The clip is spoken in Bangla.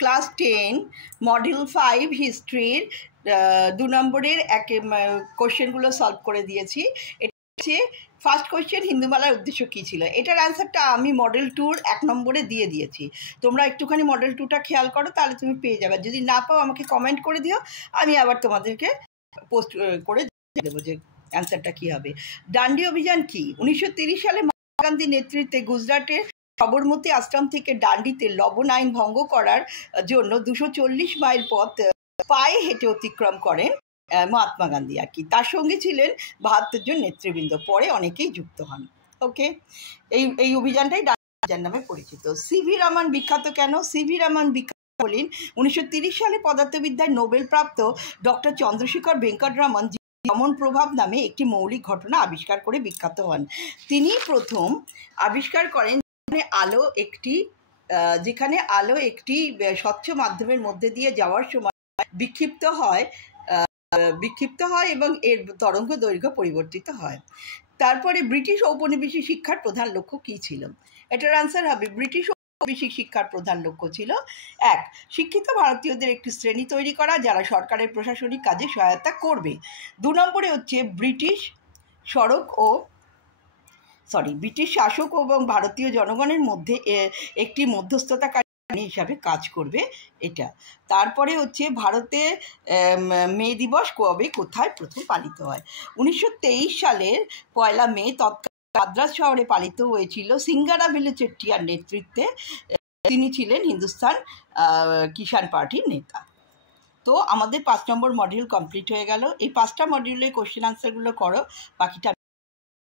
ক্লাস 10 মডিউল 5 হিস্ট্রির 2 নম্বরের কোশ্চেনগুলো সলভ করে দিয়েছি। এটা হচ্ছে ফার্স্ট কোশ্চেন, হিন্দুমালার উদ্দেশ্য কী ছিল। এটার অ্যান্সারটা আমি মডেল 2-র 1 নম্বরে দিয়ে দিয়েছি। তোমরা একটুখানি মডেল 2টা খেয়াল করো, তাহলে তুমি পেয়ে যাবে। যদি না পাও আমাকে কমেন্ট করে দিও, আমি আবার তোমাদেরকে পোস্ট করে দেবো যে অ্যান্সারটা কী হবে। ডান্ডি অভিযান কি? 1930 সালে মহাত্মা গান্ধীর নেতৃত্বে গুজরাটের সবরমতী আশ্রম থেকে ডান্ডিতে লবণ আইন ভঙ্গ করার জন্য 240 মাইল পথ পায়ে হেঁটে অতিক্রম করেন মহাত্মা গান্ধী আর কি। তার সঙ্গে ছিলেন 72 জন নেতৃবৃন্দ, পরে অনেকেই যুক্ত হন। ওকে, এই অভিযানটাই ডান্ডি অভিযান নামে পরিচিত। সিভি রামান বিখ্যাত কেন? সিভি রামান বিখ্যাত হলেন 1930 সালে পদার্থবিদ্যায় নোবেল প্রাপ্ত ডক্টর চন্দ্রশেখর ভেঙ্কটরামন ভ্রমণ প্রভাব নামে একটি মৌলিক ঘটনা আবিষ্কার করে বিখ্যাত হন। তিনি প্রথম আবিষ্কার করেন যেখানে আলো একটি স্বচ্ছ মাধ্যমের মধ্যে দিয়ে যাওয়ার সময় বিক্ষিপ্ত হয় এবং এর তরঙ্গ দৈর্ঘ্য পরিবর্তিত হয়। তারপরে ব্রিটিশ ঔপনিবেশিক শিক্ষার প্রধান লক্ষ্য কী ছিল? এটার আনসার হবে ব্রিটিশ ঔপনিবেশিক শিক্ষার প্রধান লক্ষ্য ছিল 1. শিক্ষিত ভারতীয়দের একটি শ্রেণী তৈরি করা যারা সরকারের প্রশাসনিক কাজে সহায়তা করবে। 2 নম্বরে হচ্ছে ব্রিটিশ শাসক এবং ভারতীয় জনগণের মধ্যে একটি মধ্যস্থতাকারী হিসাবে কাজ করবে এটা। তারপরে হচ্ছে ভারতে মে দিবস কবে কোথায় প্রথম পালিত হয়? 1923 সালের 1 মে তৎকালীন মাদ্রাজ শহরে পালিত হয়েছিল সিঙ্গারাভেলু চেট্টিয়ার নেতৃত্বে। তিনি ছিলেন হিন্দুস্তান কিষাণ পার্টির নেতা। তো আমাদের 5 নম্বর মডিউল কমপ্লিট হয়ে গেল। এই 5টা মডিউলের কোশ্চেন আনসারগুলো করো, বাকিটা